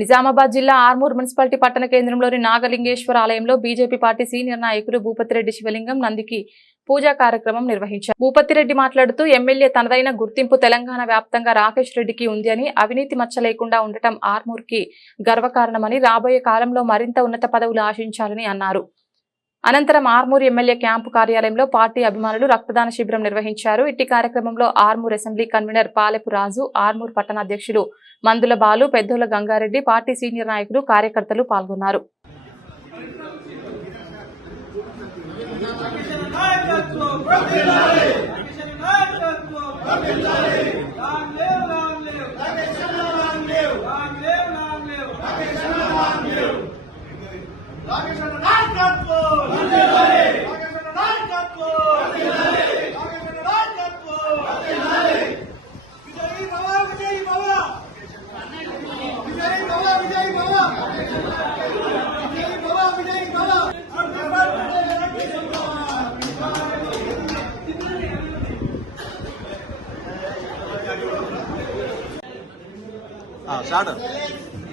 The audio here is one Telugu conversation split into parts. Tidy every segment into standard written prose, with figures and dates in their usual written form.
నిజామాబాద్ జిల్లా ఆర్మూర్ మున్సిపాలిటీ పట్టణ కేంద్రంలోని నాగలింగేశ్వర ఆలయంలో బీజేపీ పార్టీ సీనియర్ నాయకులు భూపతిరెడ్డి శివలింగం నందికి పూజా కార్యక్రమం నిర్వహించారు. భూపతిరెడ్డి మాట్లాడుతూ ఎమ్మెల్యే తనదైన గుర్తింపు తెలంగాణ వ్యాప్తంగా రాకేష్ రెడ్డికి ఉంది అని, అవినీతి మచ్చ లేకుండా ఉండటం ఆర్మూర్ కి గర్వకారణమని, రాబోయే కాలంలో మరింత ఉన్నత పదవులు ఆశించాలని అన్నారు. అనంతరం ఆర్మూర్ ఎమ్మెల్యే క్యాంపు కార్యాలయంలో పార్టీ అభిమానులు రక్తదాన శిబిరం నిర్వహించారు. ఇట్టి కార్యక్రమంలో ఆర్మూర్ అసెంబ్లీ కన్వీనర్ పాలెపు రాజు, ఆర్మూర్ పట్టణ అధ్యక్షులు మందుల బాలు, పెద్దోల గంగారెడ్డి, పార్టీ సీనియర్ నాయకులు, కార్యకర్తలు పాల్గొన్నారు.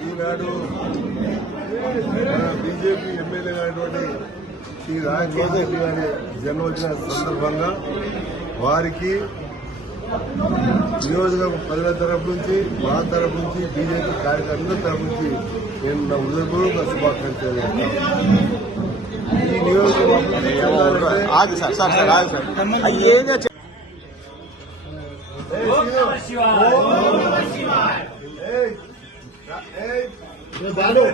ఈనాడు బీజేపీ ఎమ్మెల్యే అయినటువంటి శ్రీ రాకేష్ రెడ్డి గారి జన్మదిన సందర్భంగా వారికి నియోజకవర్గ ప్రజల తరఫు నుంచి, మా తరఫు నుంచి, బీజేపీ కార్యకర్తల తరఫు నుంచి నేను నా హృదయపూర్వక శుభాకాంక్షలు చెప్తాను. ఈ నియోజకవర్గం బాలు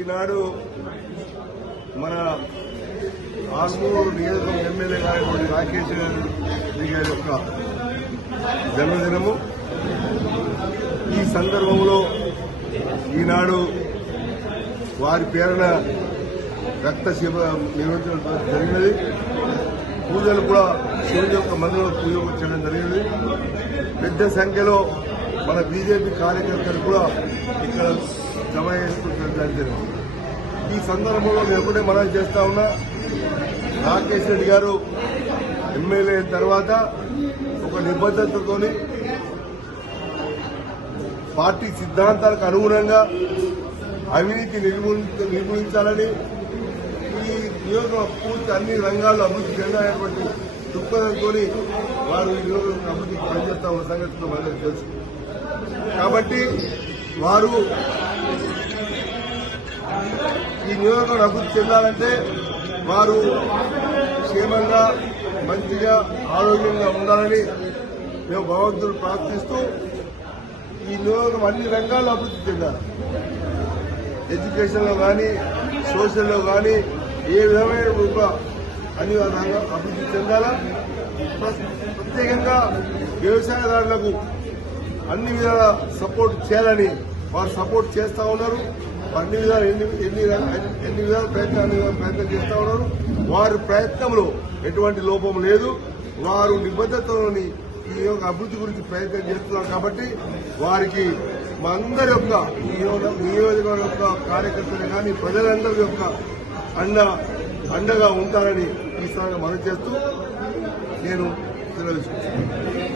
ఈనాడు మన ఆర్మూర్ నియోజకవర్గం ఎమ్మెల్యే గారి రాకేష్ రెడ్డి గారి యొక్క జన్మదినము. ఈ సందర్భంలో ఈనాడు వారి పేరున రక్త శిబిరం నిర్వహించడం జరిగినది. పూజలు కూడా శివుని యొక్క మందిరంలో పూజ చేయడం జరిగింది. పెద్ద సంఖ్యలో మన బీజేపీ కార్యకర్తలు కూడా ఇక్కడ జమ చేసుకుంటడం జరిగింది. ఈ సందర్భంలో నేను ఒకటే మనం చేస్తా ఉన్నా, రాకేష్ రెడ్డి గారు ఎమ్మెల్యే అయిన తర్వాత ఒక నిబద్ధతతోని పార్టీ సిద్ధాంతాలకు అనుగుణంగా అవినీతి నిర్మూలించాలని, ఈ నియోజకవర్గం పూర్తి అన్ని రంగాల్లో అభివృద్ధి చెందాలనేటువంటి దృక్పథంతో వారు ఈ నియోజకవర్గం అభివృద్ధికి పనిచేస్తా ఉన్న సంగతిలో మనకు తెలుసు. కాబట్టి వారు ఈ నియోజకవర్గం అభివృద్ధి చెందాలంటే వారు క్షేమంగా మంచిగా ఆరోగ్యంగా ఉండాలని మేము భగవంతుడు ప్రార్థిస్తూ ఈ నియోజకవర్గం అన్ని రంగాల్లో అభివృద్ధి చెందాలి. ఎడ్యుకేషన్లో కానీ, సోషల్లో కానీ ఏ విధమైన అన్ని విధాలుగా అభివృద్ధి చెందాలా. ప్రత్యేకంగా వ్యవసాయదారులకు అన్ని విధాల సపోర్ట్ చేయాలని వారు సపోర్ట్ చేస్తూ ఉన్నారు. అన్ని విధాలు ఎన్ని విధాల ప్రయత్నం చేస్తూ ఉన్నారు. వారి ప్రయత్నంలో ఎటువంటి లోపం లేదు. వారు నిబద్ధతలోని ఈ యొక్క అభివృద్ధి గురించి ప్రయత్నం చేస్తున్నారు. కాబట్టి వారికి మా అందరి యొక్క నియోజకవర్గం యొక్క కార్యకర్తలు కానీ ప్రజలందరి యొక్క అండగా ఉంటారని ఈ సమయంలో మనం చేస్తూ నేను సెలవు తీసుకుంటున్నాను.